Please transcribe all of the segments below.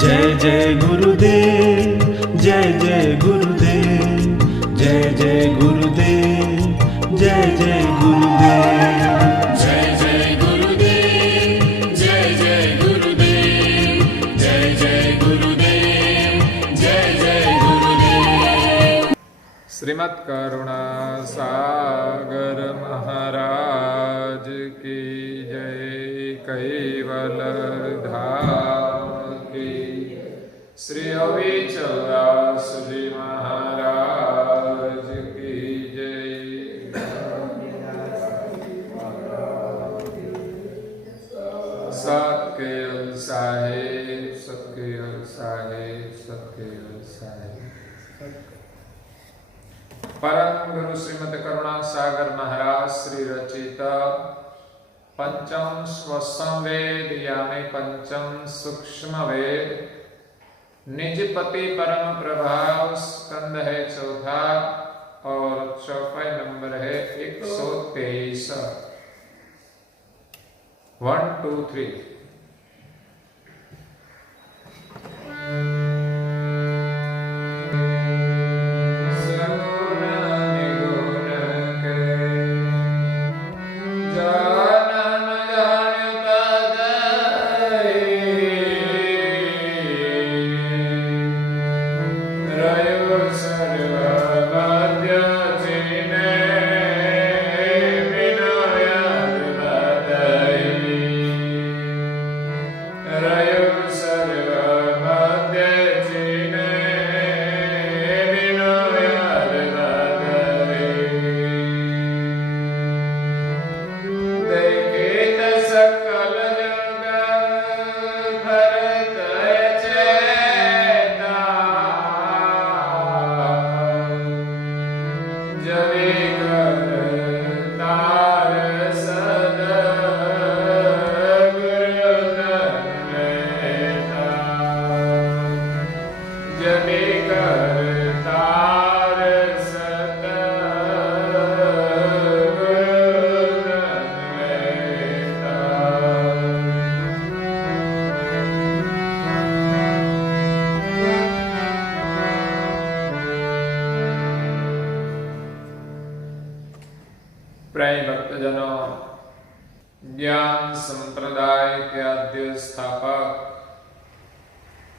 जय जय गुरुदेव, जय जय गुरुदेव, जय जय गुरुदेव, जय जय गुरुदेव, जय जय गुरुदेव, जय जय गुरुदेव, जय जय गुरुदेव, जय जय गुरुदेव। श्रीमद् करुणा सागर महाराज की जय। कैवल धाम की श्री अविचलदास जी महाराज की जय। सतकेल साहेब, सतकेल साहेब, सतकेल साहेब। परम गुरु श्रीमद करुणा सागर महाराज श्री रचित पंचम स्वसंवेद यानी पंचम सूक्ष्म वेद निजपति परम प्रभाव स्कंद है चौथा और चौपाई नंबर है 123। 1 2 3। प्रिय भक्तजनों, ज्ञान संप्रदाय के आद्य स्थापक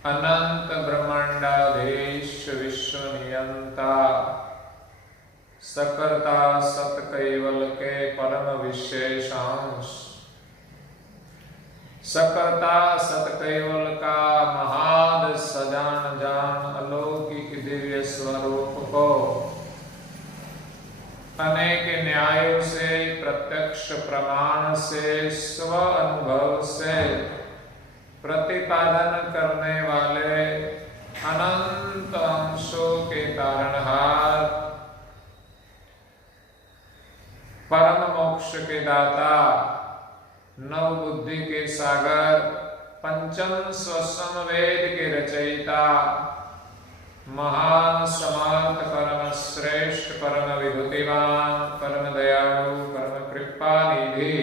अनंत ब्रह्मांडाधीश विश्व नियंता सकर्ता सत कैवल के परम विशेषांश सकर्ता सत कैवल का महाद सजान जान अलौकिक दिव्य स्वरूप को अनेक न्यायों से प्रत्यक्ष प्रमाण से स्व अनुभव से प्रतिपादन करने वाले अनंत अंशों के तारणहार परम मोक्ष के दाता नव बुद्धि के सागर पंचम स्वसम वेद के रचयिता महान समर्थ परम श्रेष्ठ परम विभूतिमान परम दयालु परम कृपा निधि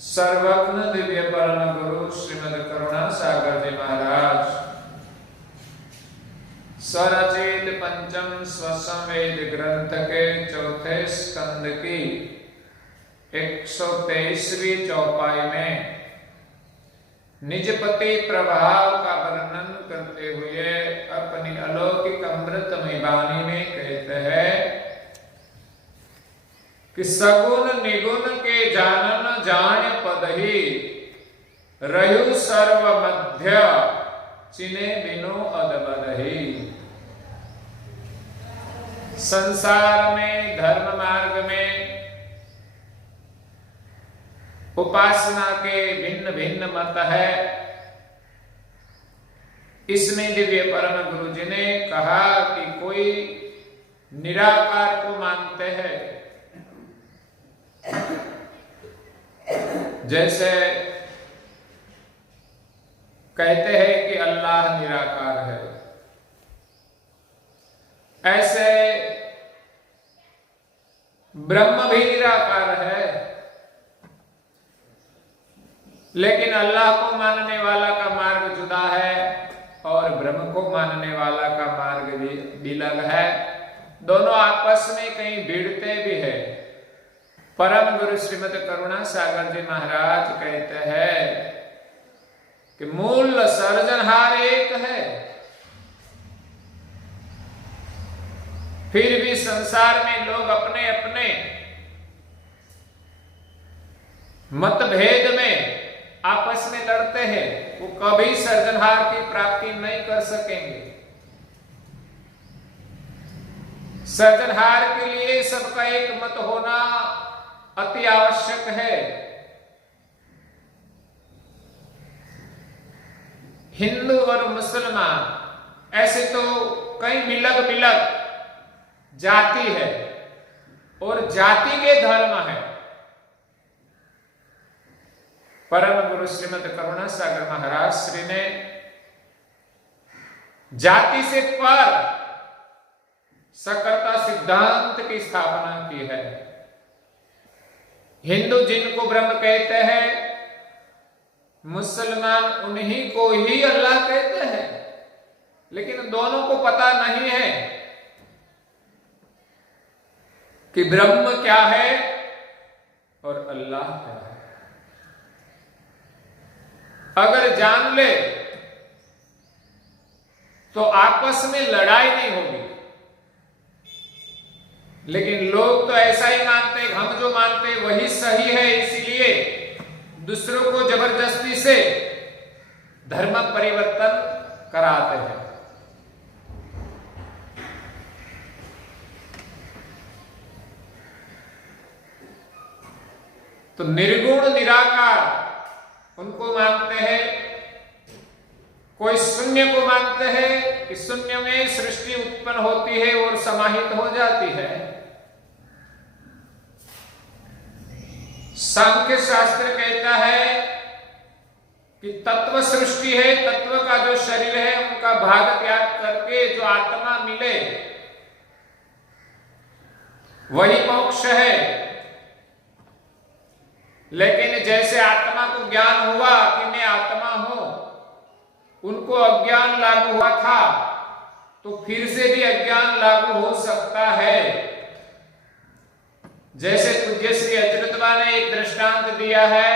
सर्वज्ञ दिव्य परम गुरु श्रीमद करुणा सागर जी महाराज स्वरचित पंचम स्वसंवेद ग्रंथ के चौथे स्कंद की 123वीं चौपाई में निजपति प्रभाव का वर्णन करते हुए अपनी अलौकिक अमृतमय वाणी में कहते हैं कि सगुण निगुण के जानन जान पद ही रयु सर्व मध्य चिने बिनु अदबद ही। संसार में धर्म मार्ग में उपासना के भिन्न भिन्न मत है। इसमें दिव्य परम गुरु जी ने कहा कि कोई निराकार को मानते हैं, जैसे कहते हैं कि अल्लाह निराकार है, ऐसे ब्रह्म भी निराकार है। लेकिन अल्लाह को मानने वाला का मार्ग जुदा है और ब्रह्म को मानने वाला का मार्ग भी अलग है। दोनों आपस में कहीं भिड़ते भी है। परम गुरु श्रीमद करुणा सागर जी महाराज कहते हैं कि मूल सर्जनहार एक है, फिर भी संसार में लोग अपने अपने मतभेद में आपस में लड़ते हैं। वो कभी सर्जनहार की प्राप्ति नहीं कर सकेंगे। सर्जनहार के लिए सबका एक मत होना अति आवश्यक है। हिंदू और मुसलमान ऐसे तो कई बिलग बिलग जाति है और जाति के धर्म है। परम गुरु श्रीमद करुणा सागर महाराज श्री ने जाति से पर सकर्ता सिद्धांत की स्थापना की है। हिंदू जिनको ब्रह्म कहते हैं, मुसलमान उन्हीं को ही अल्लाह कहते हैं, लेकिन दोनों को पता नहीं है कि ब्रह्म क्या है और अल्लाह क्या है। अगर जान ले तो आपस में लड़ाई नहीं होगी, लेकिन लोग तो ऐसा ही मानते हैं, हम जो मानते हैं वही सही है, इसीलिए दूसरों को जबरदस्ती से धर्म परिवर्तन कराते हैं। तो निर्गुण निराकार उनको मानते हैं, कोई शून्य को मानते हैं कि शून्य में सृष्टि उत्पन्न होती है और समाहित हो जाती है। सांख्य शास्त्र कहता है कि तत्व सृष्टि है, तत्व का जो शरीर है उनका भाग त्याग करके जो आत्मा मिले वही मोक्ष है। लेकिन जैसे आत्मा को ज्ञान हुआ कि मैं आत्मा हूं, उनको अज्ञान लागू हुआ था, तो फिर से भी अज्ञान लागू हो सकता है। जैसे पूज्य श्री अचरतवा ने एक दृष्टांत दिया है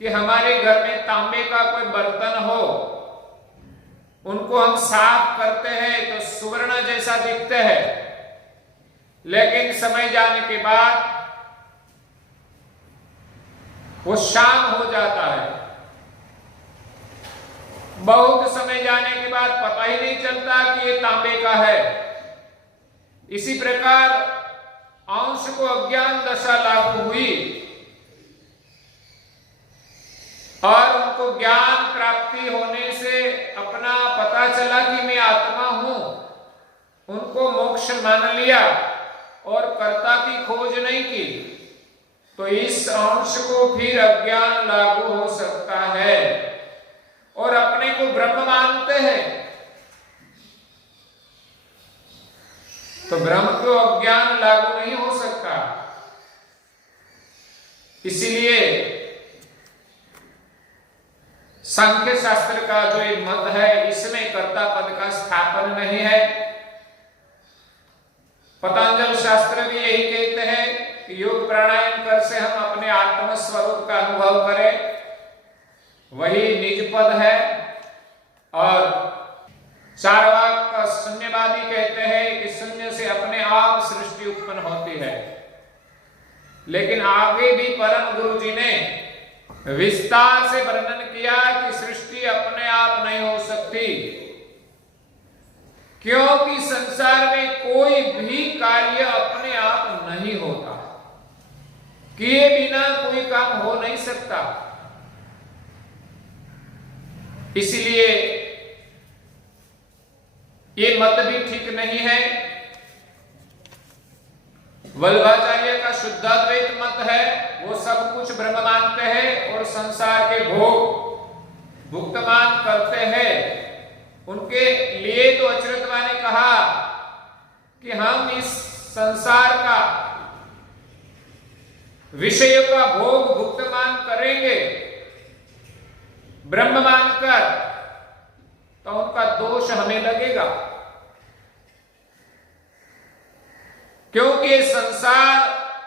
कि हमारे घर में तांबे का कोई बर्तन हो, उनको हम साफ करते हैं तो सुवर्ण जैसा दिखते हैं, लेकिन समय जाने के बाद वो शाम हो जाता है। बहुत समय जाने के बाद पता ही नहीं चलता कि ये तांबे का है। इसी प्रकार अंश को अज्ञान दशा लागू हुई और उनको ज्ञान प्राप्ति होने से अपना पता चला कि मैं आत्मा हूं, उनको मोक्ष मान लिया और कर्ता की खोज नहीं की, तो इस अंश को फिर अज्ञान लागू हो सकता है और अपने को ब्रह्म मानते हैं, तो ब्रह्म को अज्ञान लागू नहीं हो सकता। इसीलिए सांख्य शास्त्र का जो एक मत है, इसमें कर्ता पद का स्थापन नहीं है। पतंजल शास्त्र भी यही कहते हैं कि योग प्राणायाम कर से हम अपने आत्म स्वरूप का अनुभव करें, वही निज पद है। और चारवाक का शून्यवादी कहते हैं कि शून्य से अपने आप सृष्टि उत्पन्न होती है, लेकिन आगे भी परम गुरु जी ने विस्तार से वर्णन किया कि सृष्टि अपने आप नहीं हो सकती, क्योंकि संसार में कोई भी कार्य अपने आप नहीं होता, किए बिना कोई काम हो नहीं सकता। इसलिए ये मत भी ठीक नहीं है। वल्लभाचार्य का शुद्धाद्वैत मत है, वो सब कुछ ब्रह्म मानते हैं और संसार के भोग भुक्तमान करते हैं। उनके लिए तो अचरतवा ने कहा कि हम इस संसार का विषय का भोग भुक्तमान करेंगे, ब्रह्म मानकर, तो उनका दोष हमें लगेगा, क्योंकि ये संसार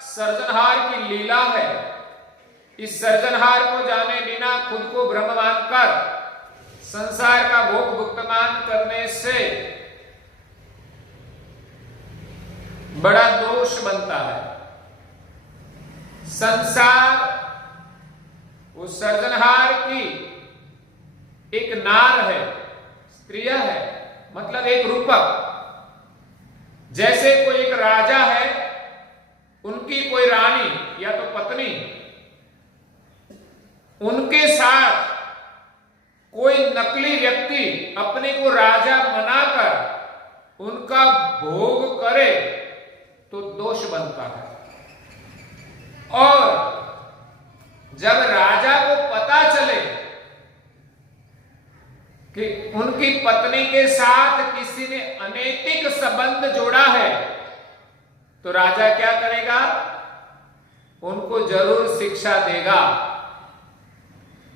सर्जनहार की लीला है। इस सर्जनहार को जाने बिना खुद को ब्रह्म मानकर संसार का भोग भुगतमान करने से बड़ा दोष बनता है। संसार उस सर्जनहार की एक नार है, स्त्रिय है, मतलब एक रूपक। जैसे कोई एक राजा है, उनकी कोई रानी या तो पत्नी, उनके साथ कोई नकली व्यक्ति अपने को राजा बनाकर उनका भोग करे तो दोष बनता है। और जब राजा को पता चले कि उनकी पत्नी के साथ किसी ने अनैतिक संबंध जोड़ा है, तो राजा क्या करेगा? उनको जरूर शिक्षा देगा।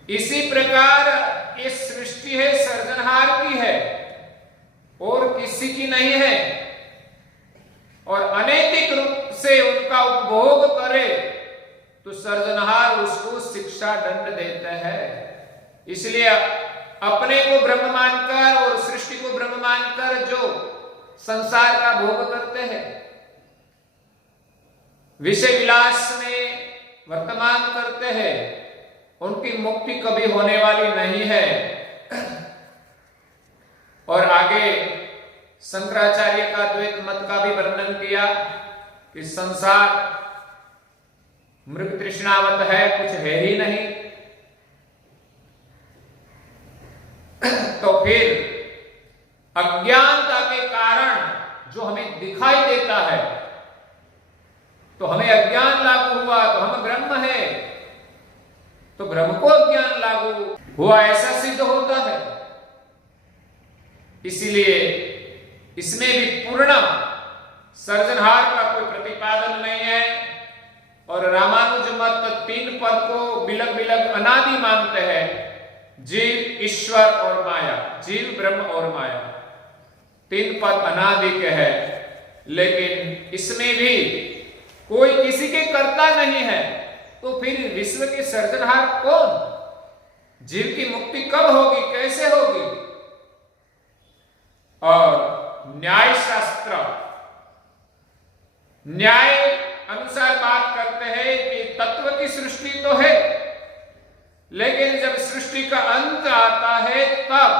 इसी प्रकार ये सृष्टि है, सर्जनहार की है और किसी की नहीं है, और अनैतिक रूप से उनका उपभोग करे तो सर्जनहार उसको शिक्षा दंड देते हैं। इसलिए अपने को ब्रह्म मानकर और सृष्टि को ब्रह्म मानकर जो संसार का भोग करते हैं, विषय विलास में वर्तमान करते हैं, उनकी मुक्ति कभी होने वाली नहीं है। और आगे शंकराचार्य का द्वैत मत का भी वर्णन किया कि संसार मृग तृष्णावत है, कुछ है ही नहीं। तो फिर अज्ञानता के कारण जो हमें दिखाई देता है, तो हमें अज्ञान लागू हुआ तो हम ब्रह्म है, तो ब्रह्म को अज्ञान लागू हुआ, ऐसा सिद्ध होता है। इसीलिए इसमें भी पूर्ण सर्जनहार का कोई प्रतिपादन नहीं है। और रामानुज मत 3 पद को बिलग बिलग अनादि मानते हैं, जीव, ईश्वर और माया, जीव, ब्रह्म और माया। 3 पद अनादि के हैं, लेकिन इसमें भी कोई किसी के कर्ता नहीं है। तो फिर विश्व के सर्जनहार कौन? जीव की मुक्ति कब होगी, कैसे होगी? और न्याय शास्त्र न्याय अनुसार बात करते हैं कि तत्व की सृष्टि तो है, लेकिन जब सृष्टि का अंत आता है तब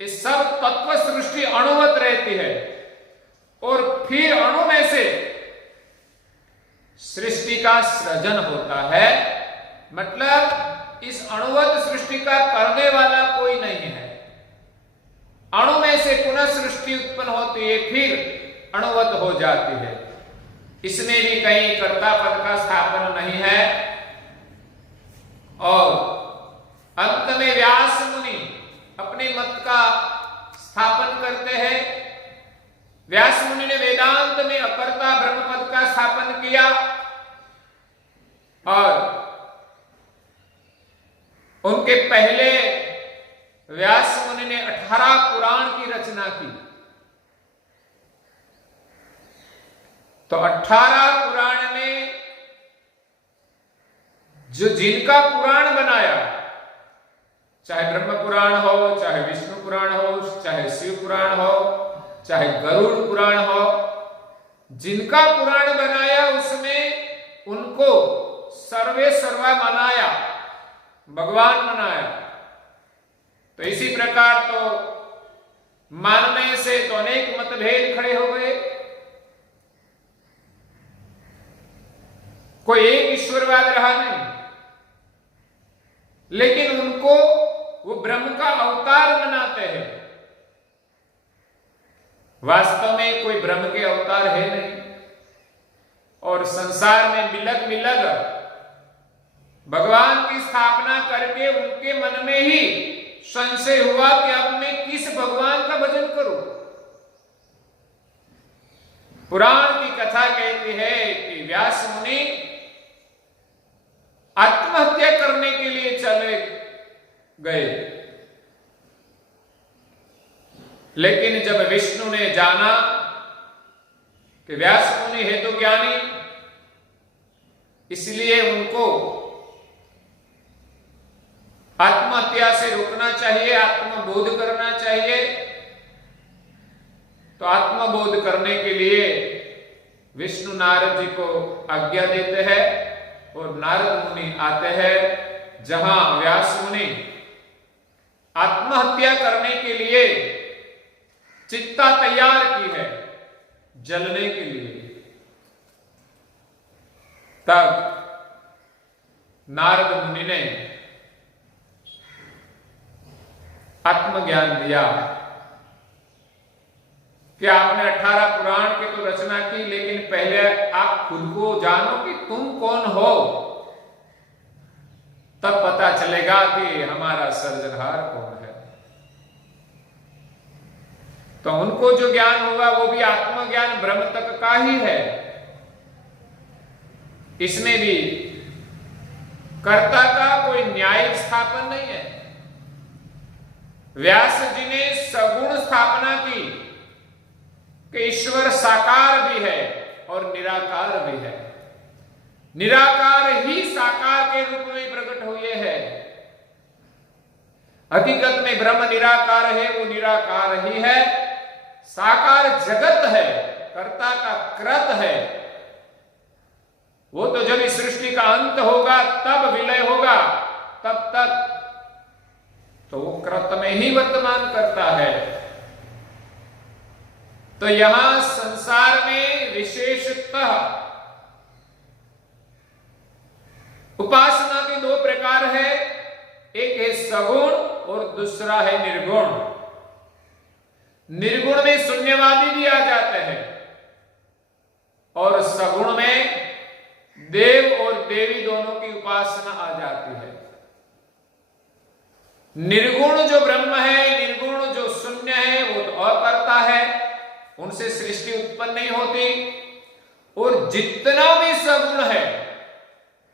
ये सब तत्व सृष्टि अणुवत रहती है, और फिर अणु में से सृष्टि का सृजन होता है। मतलब इस अणुवत सृष्टि का करने वाला कोई नहीं है। अणु में से पुनः सृष्टि उत्पन्न होती है, फिर अणुवत हो जाती है। इसमें भी कहीं कर्ता पद का स्थापन नहीं है। और अंत में व्यास मुनि अपने मत का स्थापन करते हैं। व्यास मुनि ने वेदांत में अकर्ता ब्रह्म पद का स्थापन किया, और उनके पहले व्यास मुनि ने 18 पुराण की रचना की। तो 18 पुराण में जो जिनका पुराण बनाया, चाहे ब्रह्म पुराण हो, चाहे विष्णु पुराण हो, चाहे शिव पुराण हो, चाहे गरुड़ पुराण हो, जिनका पुराण बनाया उसमें उनको सर्वे सर्वा मनाया, भगवान मनाया। तो इसी प्रकार तो मानने से तो अनेक मतभेद खड़े हो गए। कोई एक ईश्वरवाद रहा नहीं, लेकिन उनको वो ब्रह्म का अवतार मनाते हैं। वास्तव में कोई ब्रह्म के अवतार है नहीं। और संसार में बिलग बिलग भगवान की स्थापना करके उनके मन में ही संशय हुआ कि अब मैं किस भगवान का भजन करूं। पुराण की कथा कहती है कि व्यास मुनि आत्महत्या करने के लिए चले, गए। लेकिन जब विष्णु ने जाना कि व्यास मुनि है तो ज्ञानी, इसलिए उनको आत्महत्या से रोकना चाहिए, आत्मबोध करना चाहिए, तो आत्मबोध करने के लिए विष्णु नारद जी को आज्ञा देते हैं और नारद मुनि आते हैं जहां व्यास मुनि आत्महत्या करने के लिए चिता तैयार की है, जलने के लिए। तब नारद मुनि ने आत्मज्ञान दिया कि आपने 18 पुराण की तो रचना की, लेकिन पहले आप खुद को जानो कि तुम कौन हो, तब पता चलेगा कि हमारा सर्जनहार कौन है। तो उनको जो ज्ञान हुआ वो भी आत्मज्ञान ब्रह्म तक का ही है। इसमें भी कर्ता का कोई न्यायिक स्थापन नहीं है। व्यास जी ने सगुण स्थापना की कि ईश्वर साकार भी है और निराकार भी है। निराकार ही साकार के रूप में प्रकट हुए हैं। हकीकत में ब्रह्म निराकार है, वो निराकार ही है। साकार जगत है, कर्ता का कृत है। वो तो जब इस सृष्टि का अंत होगा तब विलय होगा, तब तक तो वो कृत में ही वर्तमान करता है। तो यहां संसार में विशेषतः उपासना के 2 प्रकार है, एक है सगुण और दूसरा है निर्गुण। निर्गुण में शून्यवादी भी आ जाते हैं और सगुण में देव और देवी दोनों की उपासना आ जाती है। निर्गुण जो ब्रह्म है, निर्गुण जो शून्य है, वो तो अकर्ता है, उनसे सृष्टि उत्पन्न नहीं होती। और जितना भी सगुण है,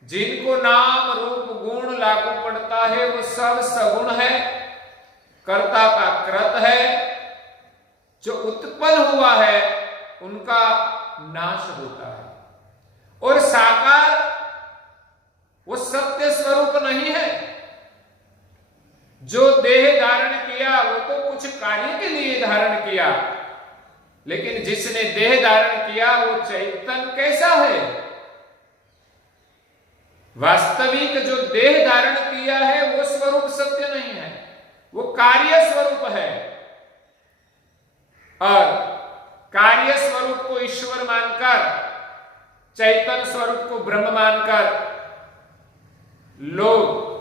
जिनको नाम रूप गुण लागू पड़ता है, वो सब सगुण है, कर्ता का कृत है। जो उत्पन्न हुआ है उनका नाश होता है। और साकार वो सत्य स्वरूप नहीं है। जो देह धारण किया वो तो कुछ कार्य के लिए धारण किया, लेकिन जिसने देह धारण किया वो चैतन्य कैसा है? वास्तविक जो देह धारण किया है वो स्वरूप सत्य नहीं है, वो कार्य स्वरूप है। और कार्य स्वरूप को ईश्वर मानकर, चैतन्य स्वरूप को ब्रह्म मानकर लोग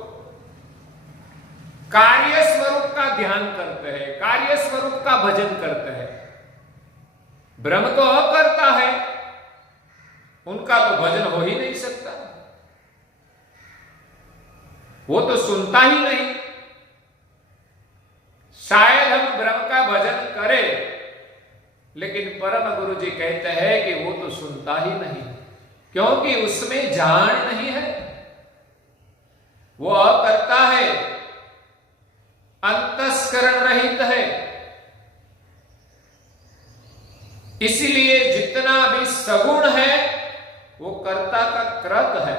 कार्य स्वरूप का ध्यान करते हैं, कार्य स्वरूप का भजन करते हैं। ब्रह्म तो अकर्ता है, उनका तो भजन हो ही नहीं सकता, वो तो सुनता ही नहीं। शायद हम ब्रह्म का भजन करें, लेकिन परम गुरु जी कहते हैं कि वो तो सुनता ही नहीं, क्योंकि उसमें जान नहीं है। वो अकर्ता है, अंतस्करण रहित है। इसीलिए जितना भी सगुण है वो कर्ता का कृत है।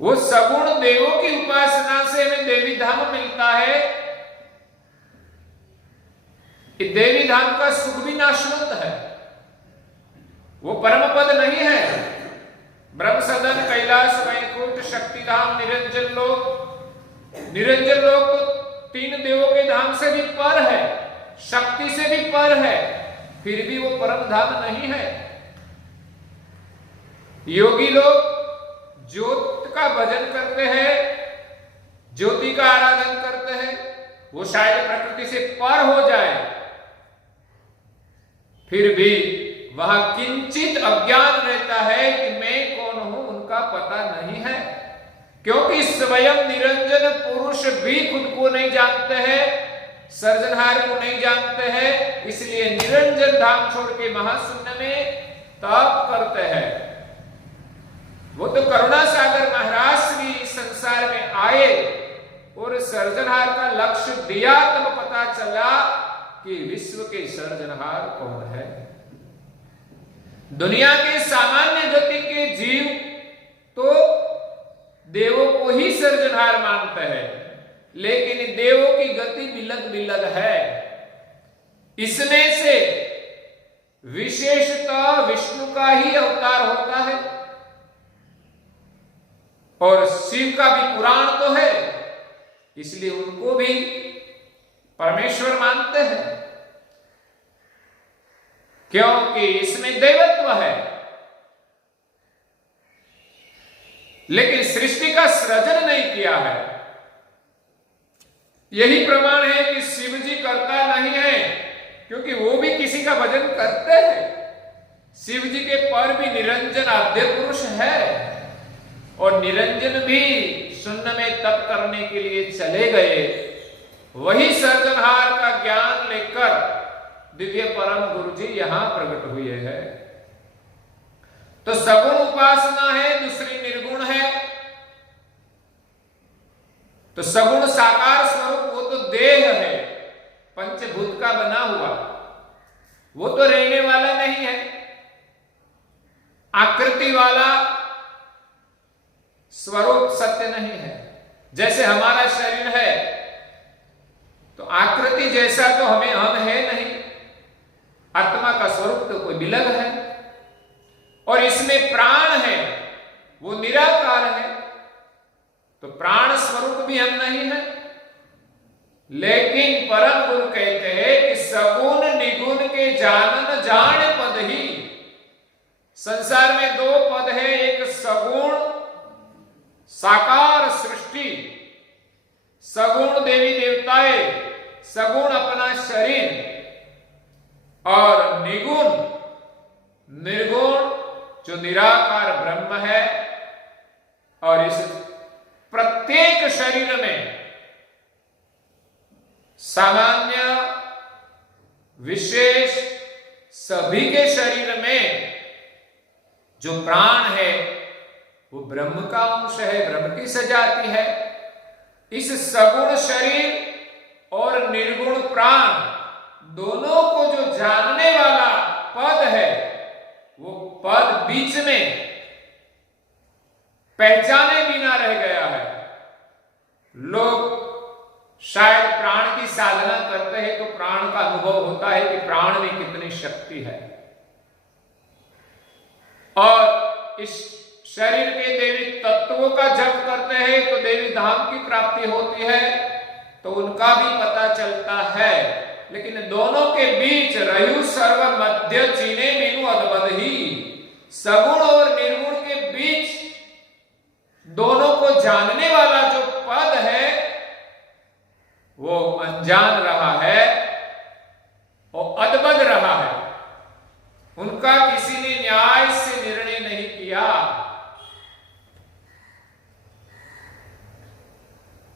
वो सगुण देवों की उपासना से हमें देवी धाम मिलता है। कि देवी धाम का सुख भी नाशवंत है, वो परम पद नहीं है। ब्रह्म सदन, कैलाश, वैकुंठ, शक्ति धाम, निरंजन लोक। निरंजन लोक तो 3 देवों के धाम से भी पर है, शक्ति से भी पर है, फिर भी वो परम धाम नहीं है। योगी लोग ज्योत का भजन करते हैं, ज्योति का आराधन करते हैं, वो शायद प्रकृति से पर हो जाए, फिर भी वहां किंचित अज्ञान रहता है कि मैं कौन हूं, उनका पता नहीं है। क्योंकि स्वयं निरंजन पुरुष भी खुद को नहीं जानते हैं, सर्जनहार को नहीं जानते हैं, इसलिए निरंजन धाम छोड़ के महाशून्य में तप करते हैं। वो तो करुणा सागर महाराज भी इस संसार में आए सर्जनहार का लक्ष्य दिया तब पता चला कि विश्व के सर्जनहार कौन है। दुनिया के सामान्य गति के जीव तो देवों को ही सर्जनहार मानते हैं, लेकिन देवों की गति बिलग बिलग है। इसमें से विशेषतः विष्णु का ही अवतार होता है, और शिव का भी पुराण तो है, इसलिए उनको भी परमेश्वर मानते हैं, क्योंकि इसमें दैवत्व है। लेकिन सृष्टि का सृजन नहीं किया है। यही प्रमाण है कि शिव जी करता नहीं है, क्योंकि वो भी किसी का भजन करते हैं। शिव जी के पर भी निरंजन आद्य पुरुष है, और निरंजन भी शून्य में तप करने के लिए चले गए। वही सर्जनहार का ज्ञान लेकर दिव्य परम गुरु जी यहां प्रकट हुए हैं। तो सगुण उपासना है, दूसरी निर्गुण है। तो सगुण साकार स्वरूप वो तो देह है, पंचभूत का बना हुआ, वो तो रहने वाला नहीं है। आकृति वाला स्वरूप सत्य नहीं है। जैसे हमारा शरीर है, तो आकृति जैसा तो हमें हम है नहीं, आत्मा का स्वरूप तो कोई बिलग है। और इसमें प्राण है, वो निराकार है, तो प्राण स्वरूप भी हम नहीं है। लेकिन परम गुरु कहते हैं कि सगुण निगुण के जानन जान पद ही। संसार में दो पद है, एक सगुण साकार सृष्टि, सगुण देवी देवताएं, सगुण अपना शरीर, और निगुण निर्गुण जो निराकार ब्रह्म है। और इस प्रत्येक शरीर में सामान्य विशेष सभी के शरीर में जो प्राण है वो ब्रह्म का अंश है, ब्रह्म की सजाती है। इस सगुण शरीर और निर्गुण प्राण दोनों को जो जानने वाला पद है, वो पद बीच में पहचाने बिना रह गया है। लोग शायद प्राण की साधना करते हैं तो प्राण का अनुभव होता है कि प्राण में कितनी शक्ति है, और इस शरीर के देवी तत्वों का जप करते हैं तो देवी धाम की प्राप्ति होती है, तो उनका भी पता चलता है। लेकिन दोनों के बीच रयु सर्व मध्य चीने बिनु अद्भुत ही, सगुण और निर्गुण के बीच दोनों को जानने वाला जो पद है वो अनजान रहा है और अद्भुत रहा है। उनका किसी ने न्याय से निर्णय नहीं किया,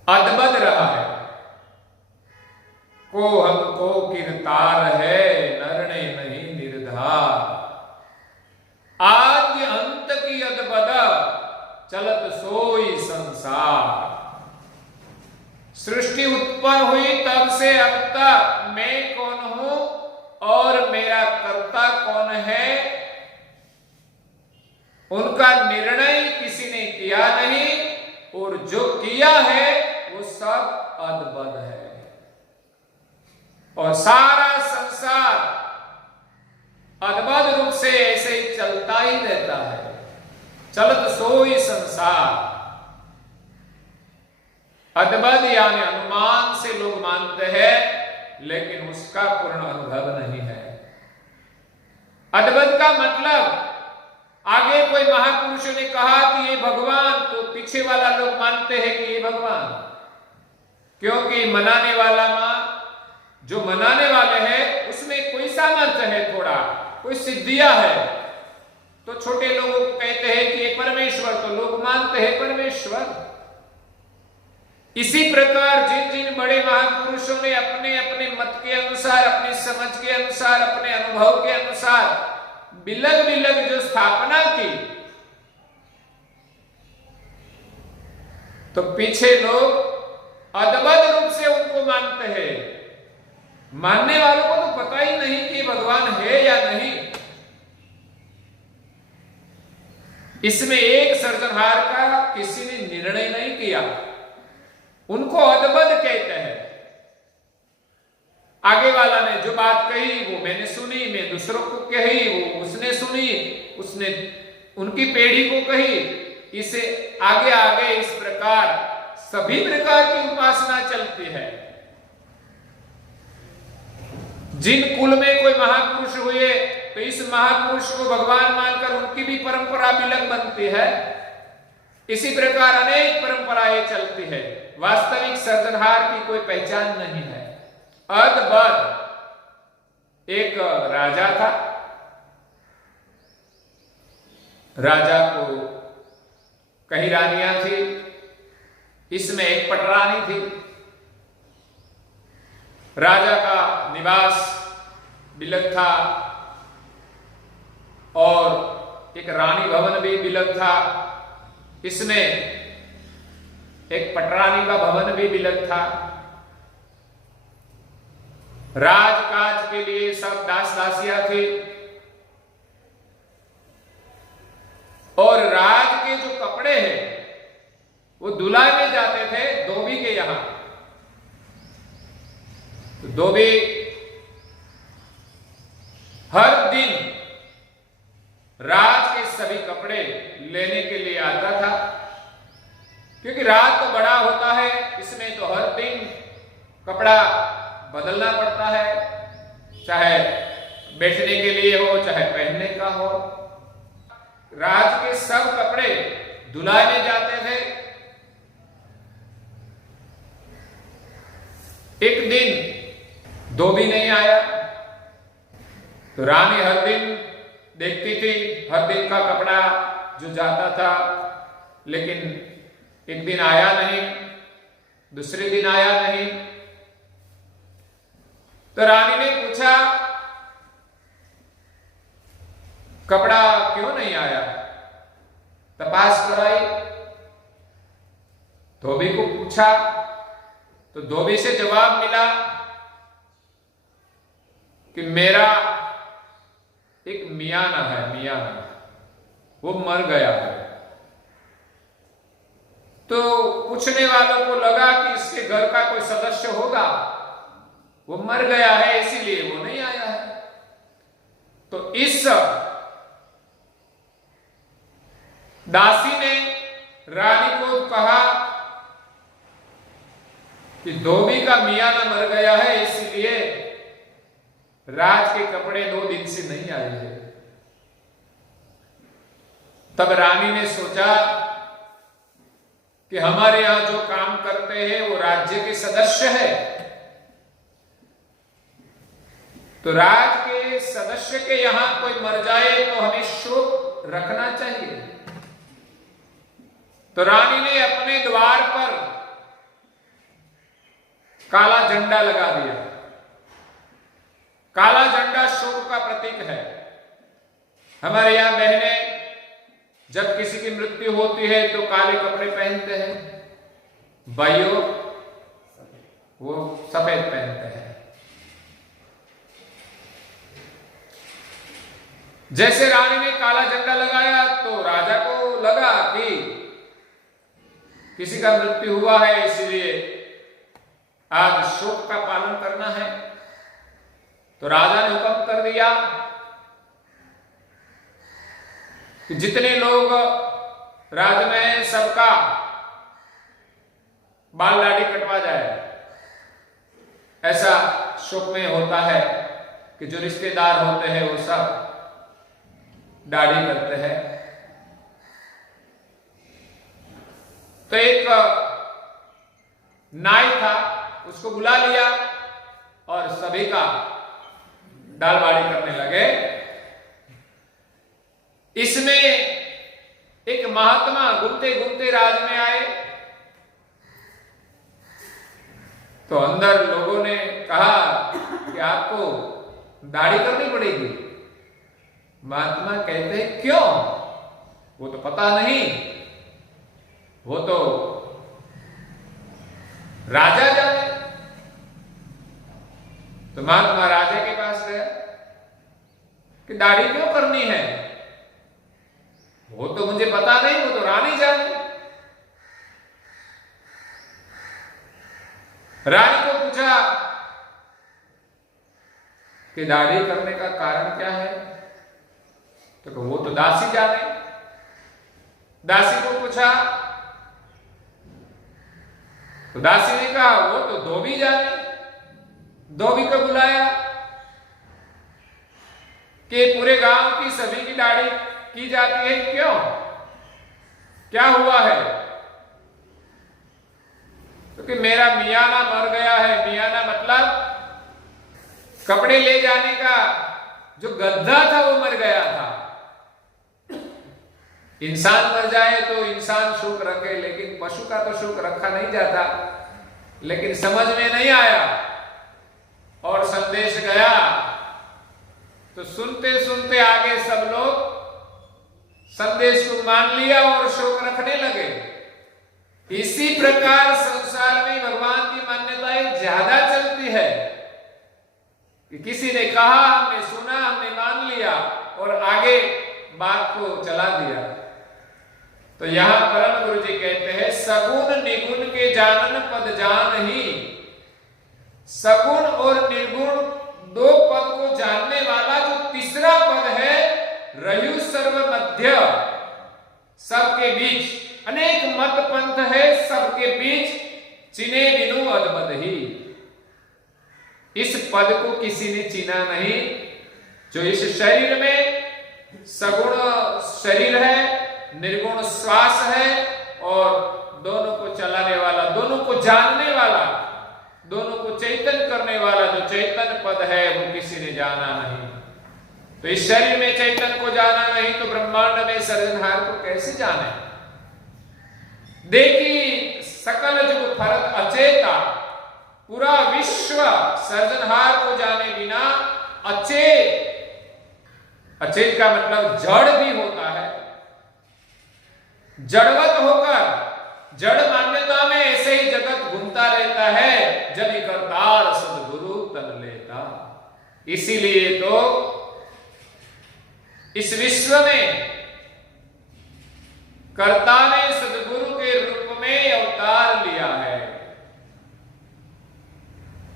अद्भुत रहा है। को हमको किरतार है, निर्णय नहीं निर्धार, आद्य अंत की अद्भुत चलत सोई संसार। सृष्टि उत्पन्न हुई तब से अब तक मैं कौन हूं और मेरा कर्ता कौन है, उनका निर्णय किसी ने किया नहीं, और जो किया है वो सब अद्भुत है। और सारा संसार अद्भुत रूप से ऐसे ही चलता ही रहता है, चलत सोई संसार। अद्भुत यानी अनुमान से लोग मानते हैं, लेकिन उसका पूर्ण अनुभव नहीं है। अद्भुत का मतलब, आगे कोई महापुरुषों ने कहा कि ये भगवान, तो पीछे वाला लोग मानते हैं कि ये भगवान, क्योंकि मनाने वाला मां, जो मनाने वाले हैं उसमें कोई सामर्थ्य है, थोड़ा कोई सिद्धियां है, तो छोटे लोगों को कहते हैं कि ये परमेश्वर, तो लोग मानते हैं परमेश्वर। इसी प्रकार जिन जिन बड़े महापुरुषों ने अपने अपने मत के अनुसार, अपनी समझ के अनुसार, अपने अनुभव के अनुसार बिलग बिलग जो स्थापना की, तो पीछे लोग अद्भुत रूप से उनको मानते हैं। मानने वालों को तो पता ही नहीं कि भगवान है या नहीं। इसमें एक सृजनहार का किसी ने निर्णय नहीं किया, उनको अद्भुत कहते हैं। आगे वाला ने जो बात कही वो मैंने सुनी, मैं दूसरों को कही, वो उसने सुनी, उसने उनकी पीढ़ी को कही। इसे आगे आगे इस प्रकार सभी प्रकार की उपासना चलती है। जिन कुल में कोई महापुरुष हुए तो इस महापुरुष को भगवान मानकर उनकी भी परंपरा बिलक बनती है। इसी प्रकार अनेक परंपराएं चलती है। वास्तविक सृजनहार की कोई पहचान नहीं है। अद्भुत एक राजा था, राजा को कई रानियां थी, इसमें एक पटरानी थी। राजा का निवास बिलक था और एक रानी भवन भी बिलक था। इसमें एक पटरानी का भवन भी बिलक था। राजकाज के लिए सब दास दासियां थी और राज के जो कपड़े हैं वो धुलाई में जाते थे धोबी के यहां। तो धोबी हर दिन राज के सभी कपड़े लेने के लिए आता था, क्योंकि राज तो बड़ा होता है, इसमें तो हर दिन कपड़ा बदलना पड़ता है, चाहे बैठने के लिए हो चाहे पहनने का हो। राज के सब कपड़े धुलाई में जाते थे। एक दिन धोबी नहीं आया तो रानी हर दिन देखती थी, हर दिन का कपड़ा जो जाता था, लेकिन एक दिन आया नहीं, दूसरे दिन आया नहीं। तो रानी ने पूछा कपड़ा क्यों नहीं आया, तपास कराई, धोबी को पूछा तो धोबी से जवाब मिला कि मेरा एक मियाना है, मियाना वो मर गया है। तो पूछने वालों को लगा कि इसके घर का कोई सदस्य होगा, वो मर गया है इसीलिए वो नहीं आया है। तो इस दासी ने रानी को कहा कि धोबी का मियाना मर गया है इसलिए राज के कपड़े 2 दिन से नहीं आए हैं। तब रानी ने सोचा कि हमारे यहां जो काम करते हैं वो राज्य के सदस्य है, तो राज के सदस्य के यहां कोई मर जाए तो हमें शोक रखना चाहिए। तो रानी ने अपने द्वार पर काला झंडा लगा दिया। काला झंडा शोक का प्रतीक है। हमारे यहां बहनें जब किसी की मृत्यु होती है तो काले कपड़े पहनते हैं, भाइयों वो सफेद पहनते हैं। जैसे रानी ने काला झंडा लगाया तो राजा को लगा कि किसी का मृत्यु हुआ है, इसलिए आज शोक का पालन करना है। तो राजा ने हुक्म कर दिया कि जितने लोग राज में सबका बाल दाढ़ी कटवा जाए। ऐसा शोक में होता है कि जो रिश्तेदार होते हैं वो सब दाढ़ी करते हैं। तो एक नाई था, उसको बुला लिया और सभी का दाल बाड़ी करने लगे। इसमें एक महात्मा घूमते घूमते राज में आए तो अंदर लोगों ने कहा कि आपको दाढ़ी करनी पड़ेगी। महात्मा कहते हैं क्यों? वो तो पता नहीं, वो तो राजा जाने। तो महात्मा राजा के पास गया कि दाढ़ी क्यों करनी है? वो तो मुझे पता नहीं, वो तो रानी जाने। रानी को पूछा कि दाढ़ी करने का कारण क्या है? तो वो तो दासी जाने। दासी को पूछा तो दासी ने कहा वो तो धोबी जाने। धोबी को बुलाया कि पूरे गांव की सभी की दाढ़ी की जाती है, क्यों, क्या हुआ है? क्योंकि मेरा मियाना मर गया है। मियाना मतलब कपड़े ले जाने का जो गद्दा था वो मर गया था। इंसान मर जाए तो इंसान शोक रखे, लेकिन पशु का तो शोक रखा नहीं जाता। लेकिन समझ में नहीं आया और संदेश गया, तो सुनते सुनते आगे सब लोग संदेश को मान लिया और शोक रखने लगे। इसी प्रकार संसार में भगवान की मान्यताएं ज्यादा चलती है कि किसी ने कहा, हमने सुना, हमने मान लिया और आगे बात को चला दिया। तो यहां परम गुरु जी कहते हैं, सगुण निगुण के जानन पद जान ही। सगुण और निर्गुण दो पद को जानने वाला जो तीसरा पद है, रयु सर्व मध्य, सबके बीच अनेक मत पंथ है, सबके बीच चिने बिनु अदबद ही। इस पद को किसी ने चीना नहीं। जो इस शरीर में सगुण शरीर है, निर्गुण श्वास है और दोनों को चलाने वाला, दोनों को जानने वाला, दोनों को चैतन्य करने वाला जो चैतन्य पद है वो किसी ने जाना नहीं। तो इस शरीर में चैतन्य को जाना नहीं तो ब्रह्मांड में सर्जनहार को कैसे जाने? देखी सकल जुग फरत अचेता, पूरा विश्व सर्जनहार को जाने बिना अचेत। अचेत का मतलब जड़ भी होता है। जड़वत होकर जड़ मान्यता में ऐसे ही जगत घूमता रहता है, जब करतार सदगुरु तन लेता। इसीलिए तो इस विश्व में कर्ता ने सदगुरु के रूप में अवतार लिया है।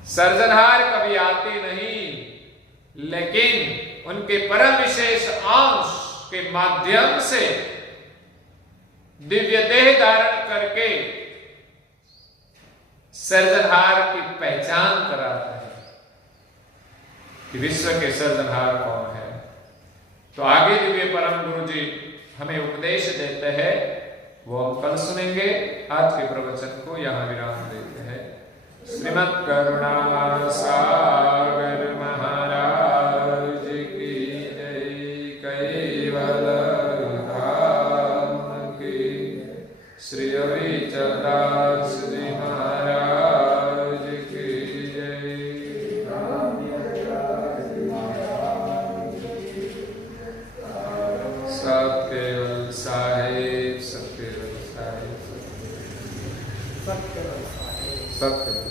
सर्जनहार कभी आते नहीं, लेकिन उनके परम विशेष अंश के माध्यम से दिव्य देह धारण करके सर्जनहार की पहचान कराता है कि विश्व के सर्जनहार कौन है। तो आगे दिव्य परम गुरु जी हमें उपदेश देते हैं, वो हम कल सुनेंगे। आज के प्रवचन को यहाँ विराम देते हैं। श्रीमद् करुणा सागर महाराज की जय। कैवल धाम की श्री अविचलदास जी महाराज की जय। सत्यवल साहिब, सत्यवल साहिब, सत्यवल